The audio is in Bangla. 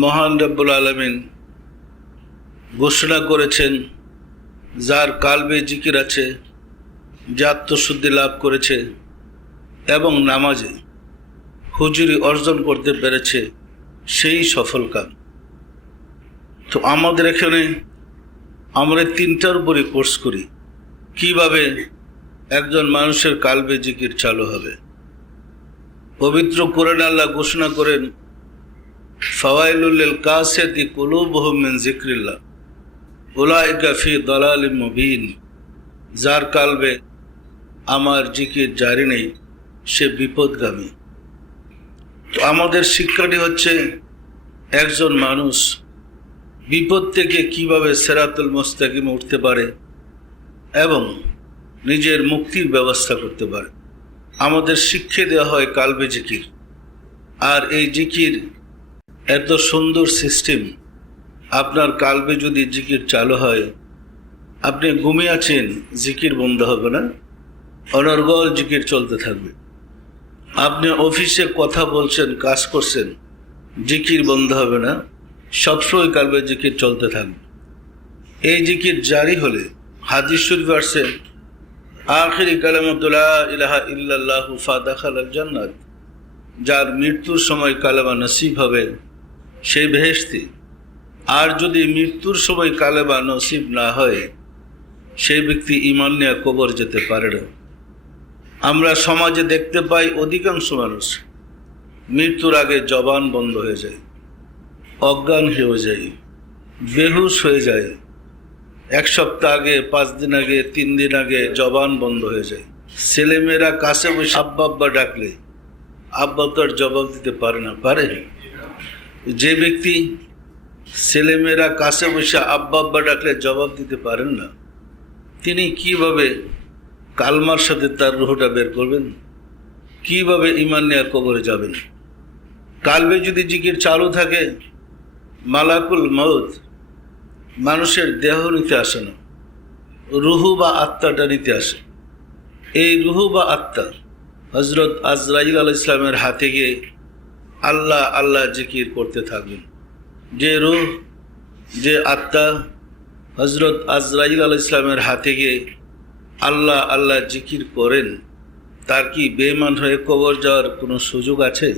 মহান রব্বুল আলমিন ঘোষণা করেছেন, যার কালবে জিকির আছে, যে আত্মশুদ্ধি লাভ করেছে এবং নামাজে হুজুরি অর্জন করতে পেরেছে সেই সফল কাম তো আমাদের এখানে আমরা তিনটার উপরে কোর্স করি, কীভাবে একজন মানুষের কালবে জিকির চালু হবে। পবিত্র কোরআন আল্লাহ ঘোষণা করেন যার কালবে আমার জিকির জারি নেই, সে বিপদগামী। তো আমাদের শিক্ষাটি হচ্ছে একজন মানুষ বিপদ থেকে কীভাবে সেরাতুল মোস্তাকিমে উঠতে পারে এবং নিজের মুক্তির ব্যবস্থা করতে পারে। আমাদের শিক্ষা দেওয়া হয় কালবে জিকির। আর এই জিকির এত সুন্দর সিস্টেম। আপনার কালবে যদি জিকির চালু হয়, আপনি ঘুমিয়ে আছেন, জিকির বন্ধ হবে না। অনর্গল জিকির চলতে থাকবে। আপনি অফিসে কথা বলছেন, কাজ করছেন, জিকির বন্ধ হবে না। সবসময় কালবে জিকির চলতে থাকবে। এই জিকির জারি হলে হাদিস শরীফ আসছে, আখিরি কালামতুল্লাহ ইলাহা ইল্লাল্লাহু ফাদাখাল জান্নাত। যার মৃত্যুর সময় কালেমা নসিব হবে সেই বেহেস্তি আর যদি মৃত্যুর সময় কালেমা নসিব না হয়, সেই ব্যক্তি ইমান নিয়ে কবর যেতে পারে না। আমরা সমাজে দেখতে পাই অধিকাংশ মানুষ মৃত্যুর আগে জবান বন্ধ হয়ে যায়, অজ্ঞান হয়ে যায়, বেহুশ হয়ে যায়। এক সপ্তাহ আগে, পাঁচ দিন আগে, তিন দিন আগে জবান বন্ধ হয়ে যায়। ছেলেমেয়েরা কাছে বসে আব্বা আব্বা ডাকলে, আব্বা তো আর জবাব দিতে পারে না। পারে যে ব্যক্তি ছেলেমেয়েরা কাছে বসে আব্বা আব্বা ডাকলে জবাব দিতে পারেন না, তিনি কীভাবে কালমার সাথে তার রুহটা বের করবেন? কীভাবে ইমান নেয়া কবরে যাবেন? কালবে যদি জিকির চালু থাকে, মালাকুল মৌত মানুষের দেহ নিতে আসে না, রুহু বা আত্মাটা নিতে আসে। এই রুহু বা আত্মা হজরত আজরাইল আল ইসলামের হাতে গিয়ে আল্লাহ আল্লাহ জিকির করতে থাকবেন। যে রুহ, যে আত্মা হজরত আজরাইল আল ইসলামের হাতে গিয়ে আল্লাহ আল্লাহ জিকির করেন, তার কি বেমান হয়ে কবর যাওয়ার কোনো সুযোগ আছে?